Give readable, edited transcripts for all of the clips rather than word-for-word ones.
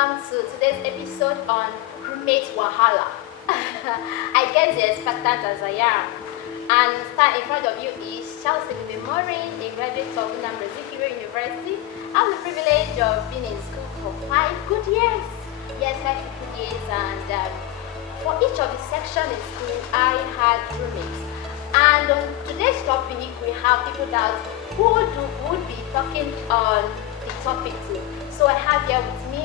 welcome to today's episode on roommate Wahala. I guess you're expectant as I am. And star in front of you is Chelsea Maureen, a graduate of University. I have the privilege of being in school for 5 good years. Yes, 5 good years, and for each of the section in school, I had roommates. And on today's topic, we have people that would be talking on the topic too. So I have here with me.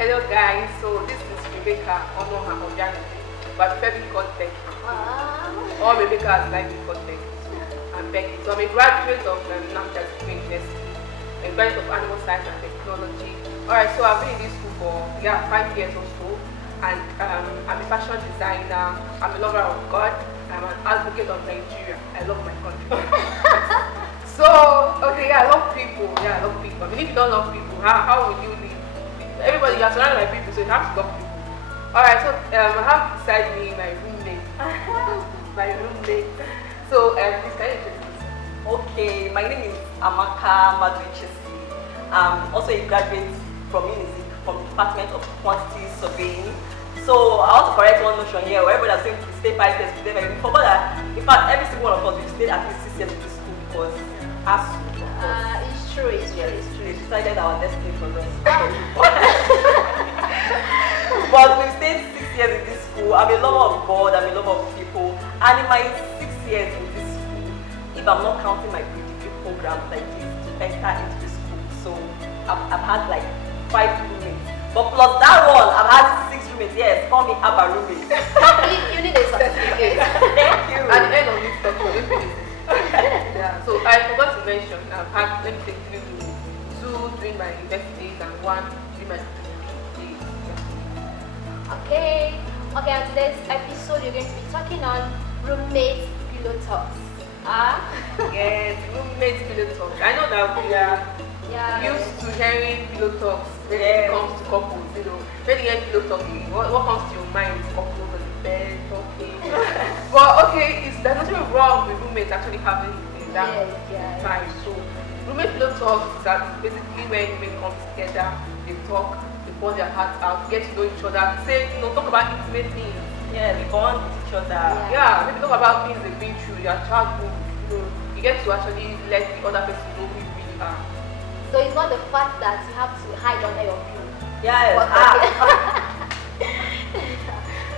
Hello guys, so this is Rebecca, but Becky called Becky. Or Rebecca has like called Becky. I'm Becky. So I'm a graduate of Amaka University, a graduate of Animal Science and Technology. Alright, so I've been in this school for 5 years or so, and I'm a fashion designer, I'm a lover of God, I'm an advocate of Nigeria. I love my country. So, okay, I love people. I mean, if you don't love people, how will you live? Everybody, you are surrounded by people, so you have to love people. Alright, so I have beside me my roommate. So, please can you introduce? Okay, my name is Amaka. I'm also a graduate from UNIZIC, from the Department of Quantity Surveying. So I want to correct one notion here, where everybody is saying we stay 5 years, we forgot that, in fact, every single one of us, we stayed at least 6 years in this school because it's true. They decided our destiny for us. But we've stayed 6 years in this school. I'm a lover of God, I'm a lover of people. And in my 6 years in this school, if I'm not counting my pre-degree programs like this to enter into this school, so I've had like 5 roommates. But plus that one, I've had 6 roommates. Yes, call me Abba roommate. you need a certificate. Thank you. At the end of this section, yeah, so I forgot to mention, I've had, let me say, 2 during my university and 1 during my PhD. Okay, on today's episode, you're going to be talking on roommate pillow talks. Yes, roommate pillow talks. I know that we are used to hearing pillow talks when it comes to couples, you know. When you hear pillow talking, what comes to your mind is couples on the bed, talking. But okay, there's nothing wrong with roommates actually having that time. So roommate pillow talks is that basically when roommates come together, they talk, they pour their hearts out, get to know each other, say, talk about intimate things. Yeah, we bond with each other. Yeah, maybe talk about things they've been through, their childhood. You get to actually let the other person know who you really are. So it's not the fact that you have to hide under your pillow. Yes.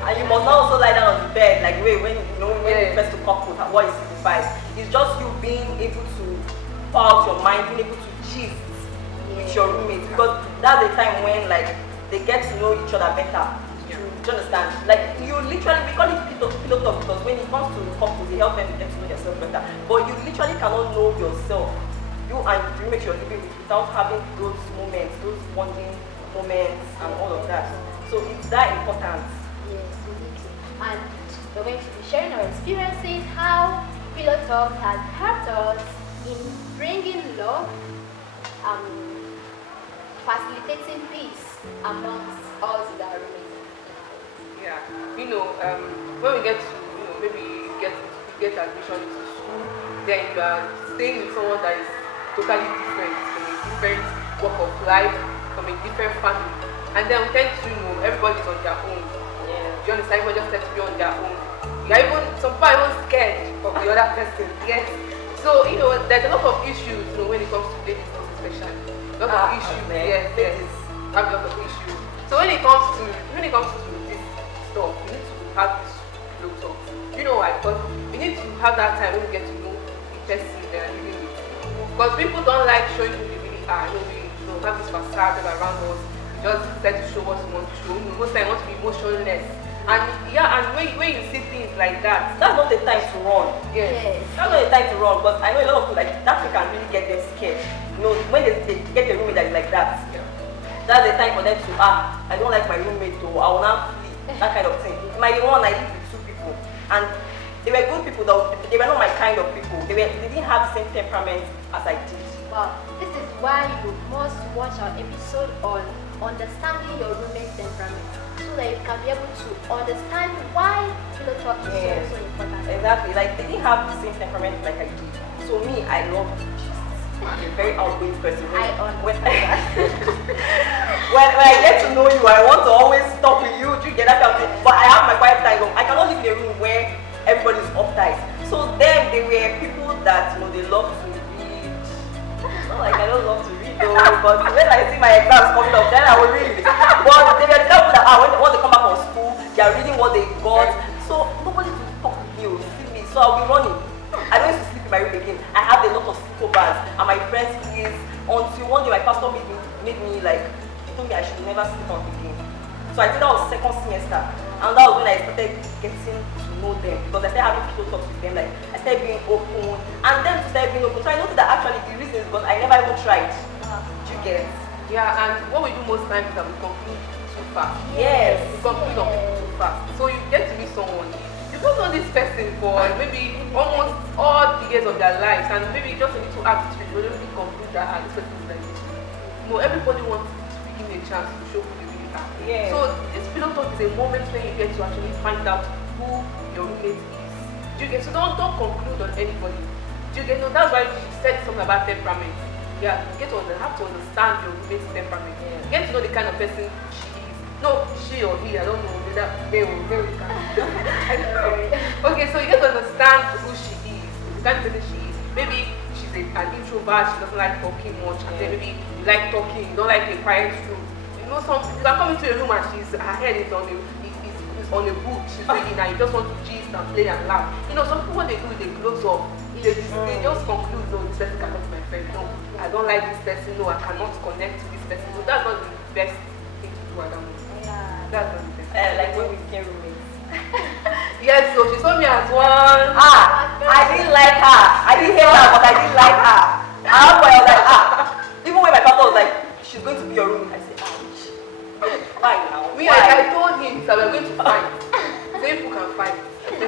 And you must not also lie down on the bed, like when you first to couple, what it signifies. It's just you being able to pour out your mind, being able to gist with your roommates, because that's the time when like they get to know each other better. Do you understand? Like you literally, we call it pillow talk because when it comes to couples, it helps them to get to know themselves better. But you literally cannot know yourself, you and the roommates you're living with, without having those moments, those bonding moments and all of that. So it's that important. Yes, we need to. And we're going to be sharing our experiences, how pillow talks has helped us in bringing love, facilitating peace amongst us with our roommates. Yeah, when we get to, maybe get admission into school, then you are staying with someone that is totally different, from a different walk of life, from a different family, and then we tend to, everybody's on their own. Yeah. Do you understand? Everybody just tends to be on their own. Some people are even scared of the other person. Yes. So there's a lot of issues, when it comes to ladies, especially. A lot of issues. Okay. Yes. Have a lot of issues. So when it comes to this stuff, we need to have this low talk. You know why? Because we need to have that time when we get to know the person they're living with. Because people don't like showing who they really are. We have this facade around us. We just try to show what we want to show. Most times we want to be emotionless. And when you see things like that, that's not the time to run. Yes. That's not the time to run, but I know a lot of people like that can really get them scared. When they get a roommate that is like that, that's the time for them to I don't like my roommate though, I will not flee, that kind of thing. My one, I live with 2 people, and they were good people though, they were not my kind of people. They didn't have the same temperament as I did. Wow, this is why you must watch our episode on understanding your roommate's temperament, so that you can be able to understand why pillow talk is so important. Exactly, like they didn't have the same temperament like I did. So me, I love gist. I'm a very outgoing person. I understand that. when I get to know you, I want to always talk with you. Do you get that kind of thing? But I have my quiet time. I cannot live in a room where everybody's uptight. So then they were people that they love to read. Not like I don't love to read though, but when I see my exams coming up, then I will read. But they were the people that when they come back from school, they are reading what they got. So nobody to talk with me or see me. So I'll be running. I don't used to sleep in my room again. I have a lot of sleepovers and my friends please until one day my pastor made me like he told me I should never sleep on again. So I think that was second semester. And that was when I started getting to know them because I started having people talks with them. Like I started being open and them to start being open. So I noticed that actually the reason is because I never even tried. Do you get? Yeah, and what we do most times is that we conclude too fast. Yes. We conclude on people too fast. So you get to meet someone. You don't know this person for maybe almost all the years of their lives, and maybe just a little attitude, you don't really conclude that this person is like this. No, everybody wants to be given a chance to show who they really are. Yeah. So this pillow talk is a moment when you get to actually find out who your roommate is. Do you get? So don't conclude on anybody. Do you get? No, that's why she said something about temperament. Yeah, you have to understand your roommate's temperament. Yeah. Get to know the kind of person she is. No, she or he, I don't know whether male or I don't know. Okay, so you get to understand who she is, the kind of person she is. Maybe she's an introvert, she doesn't like talking much, and then maybe you like talking, you don't like a quiet room. You know, you can come into a room and her head is on on a book, she's reading, and you just want to gist and play and laugh. You know, some people what they do is they close up. They just conclude, no, this person cannot be my friend. No, I don't like this person. No, I cannot connect to this person. So that's not the best thing to do at that moment. Yeah. That's not the best. Like when we became roommates. Yes, so she saw me as one. I didn't like her. I didn't hate her, but I didn't like her. I was like, Even when my pastor was like, she's going to be your roommate, I said, ouch. Why now? I told him that we're going to fight. Say who can fight.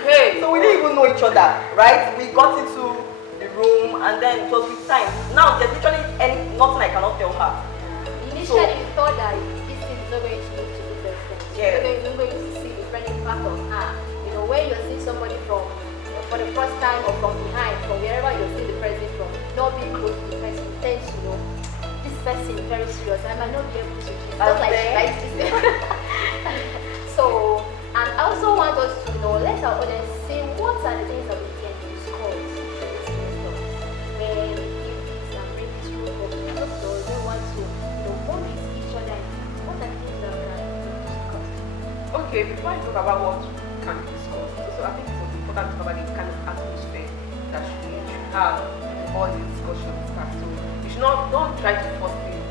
Hey. So we didn't even know each other, right? We got into the room and then it was with time. Now there's literally nothing I cannot tell her. Initially you thought that this thing is not going to lead to good extent. Yeah. You're going to see the friendly part of her. You know, when you're seeing somebody for the first time or from behind, from wherever you're seeing the person from, not being close to the person, you tend to know this person is very serious. I might not be able to just like she likes this. So, and I also want us to know, let our audience say what are the things that we can discuss through this method when if it's bring this group of people so they want to bond with each other. What are the things that we can discuss? Okay, before I talk about what we can discuss, so I think it's important to talk about the kind of atmosphere that we should have in all the discussions. So you should don't try to force things.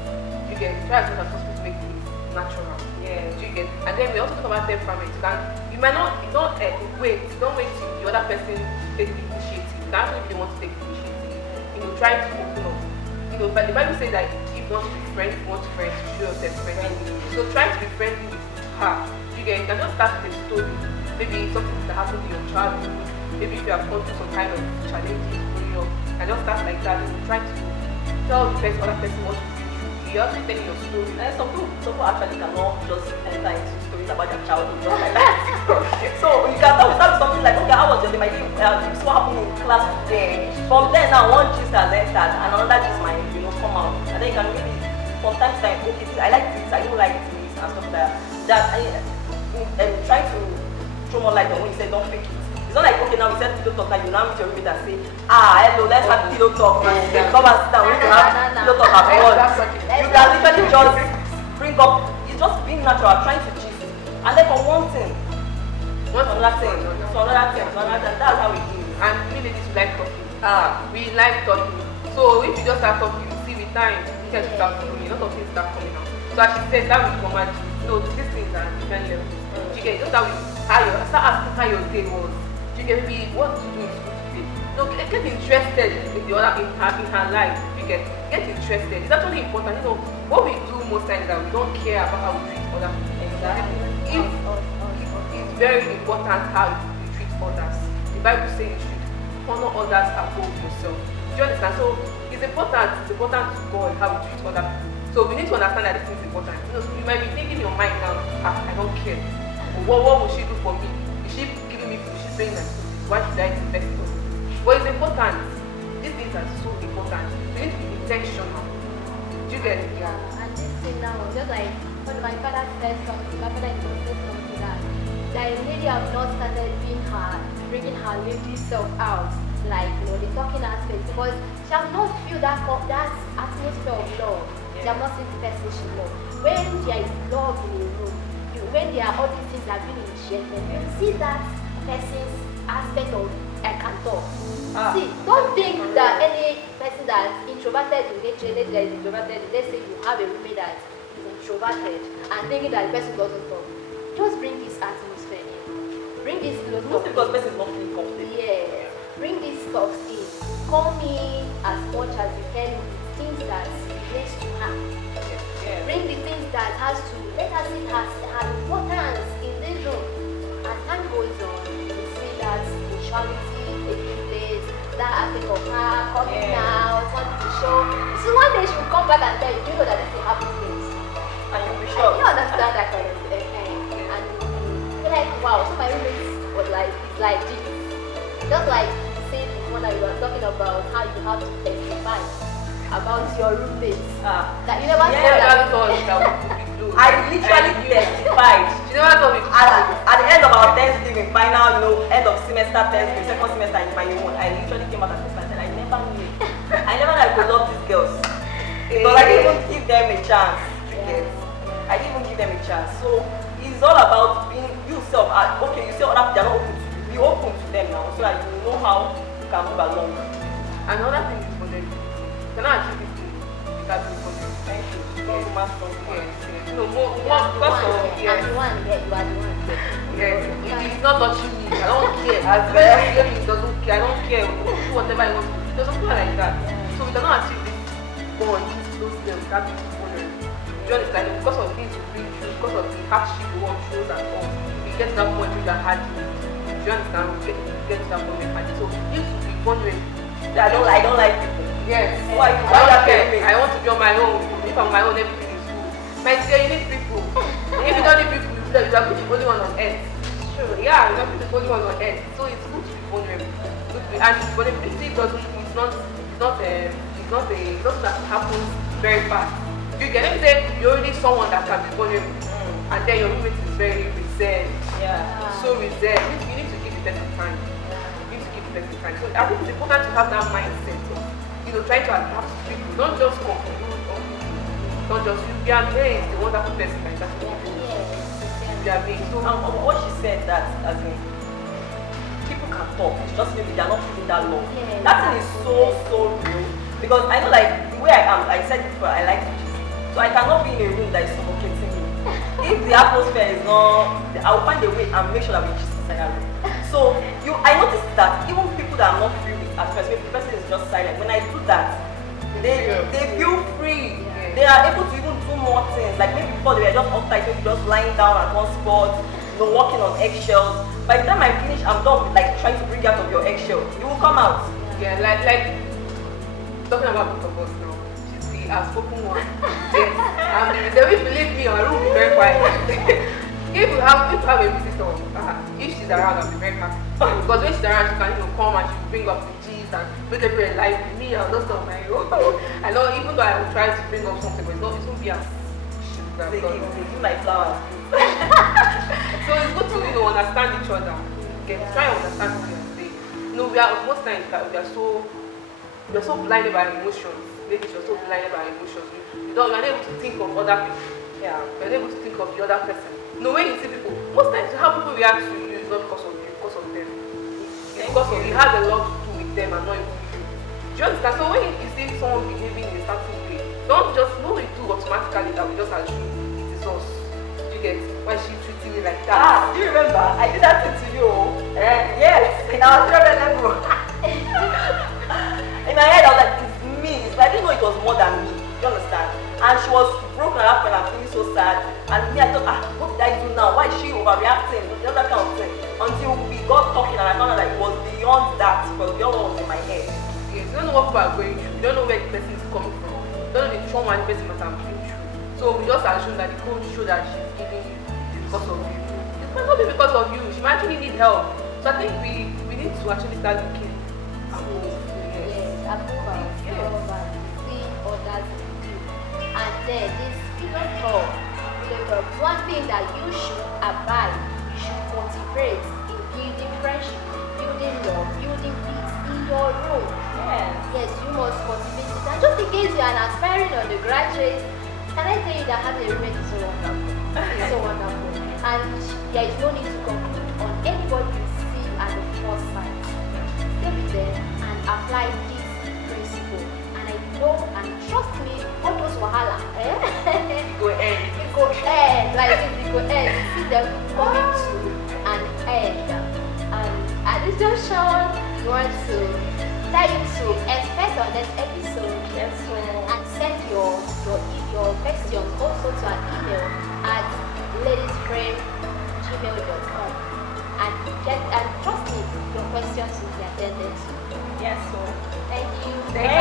You get try as much as possible to make things natural. Yeah, you get. And then we also talk about temperament. You might not don't wait till the other person take the initiative. That's if they want to take the initiative. You know, try to open up. You know, but the Bible says that if you want to be friends, you want friends, you show yourself friendly. So try to be friendly with her. You get. You can just start with a story. Maybe something that happened in your childhood. Maybe if you have gone through some kind of challenges growing up, and just start like that. And try to tell the other person what you do. You're actually telling your story. And some people actually cannot just enter into stories about their childhood just like that. So you can start with something like, okay, how was your day? My day, this is what happened in class today. From then now, one gist has entered and another gist might, come out. And then you can really, from time to time, okay, I like this, I don't like this, and stuff like that. Try to throw more light on when you say don't fake it. It's not like, okay, now we said pillow talk, and you now meet your roommate and say, hello, let's have pillow talk. Come and sit down, we need to have pillow talk at once. You can literally just bring up, it's just being natural, trying to gist. And then from one thing, another thing, that's how we do it. And we ladies, we like talking. We like talking. So if you just start talking, you see with time, you can start flowing, a lot of things start coming out. So as she said, that will come out. These things are different levels. You get just start asking how your day was. You get maybe what to do in school today. Get interested in the other in her life. You get interested. It's actually important. What we do most times is that we don't care about how we treat other people. Exactly. It's very important how you treat others. The Bible says you should honor others above yourself. Do you understand? So it's important to God how we treat other people. So we need to understand that this thing is important. So you might be thinking in your mind now, I don't care. What will she do for me? Is she giving me food? She's paying my school fees. Why should I invest in it? But it's important. These things are so important. We need to be intentional. Do you get it? Yeah. And this thing now, just like when my father said something, my father said something that a lady have not started bringing her lady self out, like the talking aspect, because she have not feel that atmosphere of love. She have not seen the person she loves. When there is love in a room, when there are all these things that are being initiated, you see that person's aspect of I can talk. See, don't think that any person that's introverted in nature, that is introverted, let's say you have a roommate that is introverted and thinking that the person doesn't talk. Just bring this atmosphere in. Bring this low talk. Because the person is not feeling comfortable. Yeah. Bring these talks in. Call me as much as you can with things that relates to her. Yeah. Bring the things that has to let her see her importance in this room. As time goes on, you see that mutuality taking place, that aspect of her coming out, wanting to show. So one day she will come back and tell you, you know that this will happen to this. And you'll be sure. You understand that kind of thing. And you're like, wow, so my roommate was like, it's like this. Just like the same one that you were talking about, how you have to testify about your roommates. That you never thought that we could be blue. I literally testified. She never thought we could At the end of our Thanksgiving, final, end of semester Thanksgiving, second semester in my own, I literally came out and said, I never knew. I never knew I could love these girls. Because I didn't even give them a chance. I didn't even give them a chance. So it's all about being yourself. Okay, you say other people are not open to you. Be open to them now so that you know how you can move along. Another thing is vulnerability. You cannot achieve this thing without being vulnerable. Thank you. Don't mask on No, more because of I'm the one, you are the one. He's not touching me. I don't care. As well as he doesn't care. I don't care. Do whatever he wants to do. It doesn't feel like that. So we cannot achieve this bond, this closeness without being vulnerable. You understand? Because of things we bring through, because of the hardship we want shows and all, we get to that point where we are hard. You understand? We get to that point where we are hard. So you need to be vulnerable. I don't like people. Yes. Why? I want to be on my own. If I'm on my own, everything is good. My dear, you need people. If you don't need people, you are the only one on earth. Sure. Yeah, you are the only one on earth. So it's good to be vulnerable. And vulnerability it's not that happens very fast. You can even say you're already someone that can be vulnerable, and then your roommate is very reserved. So reserved. You need to give the person time. You need to give the person time. So I think it's important to have that mindset of, trying to adapt to people. Don't just conclude on people. Don't just you are amazed the wonderful person like that. You are amazed. So what she said that as in people can talk, it's just maybe they're not feeling that love. That thing is so real. Because I know like the way I am, like I said before, I like to gist. So I cannot be in a room that is suffocating me. If the atmosphere is not, I will find a way and make sure that we gist inside that room. So I noticed that even people that are not free with at first, maybe the person is just silent. When I do that, they feel free. They are able to even do more things. Like maybe before they were just uptight, maybe just lying down at one spot, walking on eggshells. By the time I finish, I'm done with like trying to bring you out of your eggshell. You will come out. Yeah, like talking about both of us now. She's the outspoken one. Yes. And they will believe me, our room will be very quiet. If you have a visitor, if she's around, I'll be very happy. Because when she's around, she can come and she will bring up the gist and make everybody live with me. I'll just on my own. I know, even though I will try to bring up something, but it won't be as sugar. They give my flowers. So it's good to understand each other. Okay, try and understand what you're saying. We are most times that we are so blinded by emotions. Maybe you're so blinded by emotions. You're not able to think of other people. You're not able to think of the other person. When you see people, most times how people react to you is not because of you, because of them. It's because of it has a lot to do with them and not even you. Do you understand? So when you see someone behaving in a certain way, don't just know we do automatically that we just assume it is us. You get why she treating me like that? Do you remember? I did that thing to you. Yes, in our children level. In my head, I was like, it's me. I didn't know it was more than me. Do you understand? And she was broken at that point and feeling so sad. And me, I thought, what did I do now? Why is she overreacting? You know, that kind of thing. Until we got talking and I found out that it was beyond that, because beyond what was in my head. Yes, you don't know what people are going through. You don't know where the person is coming from. You don't know the trauma the person must have been through. So we just assume that the coach show that she's giving you is because of you. It might not be because of you. She might actually need help. So I think we need to actually start looking at home. Yes, approval. See others. And then this not all. One thing that you should abide, you should cultivate in building friendship, building love, building peace in your room. Yes, you must cultivate it. And just in case you are an aspiring undergraduate, can I tell you that having a roommate is so wonderful? It's so wonderful. And there is no need to conclude on anybody you see at the first sight. Stay with them and apply this principle. And I know and trust me, all those wahala, It go end. it go end, like it go end. You see them coming to an end. And at this junction, we want to tell you to expect our next episode. Yes, so. And send your question also to an email at ladiesfriend@gmail.com. And trust me, your questions will be attended to. Yes, so. Thank you. Thank you.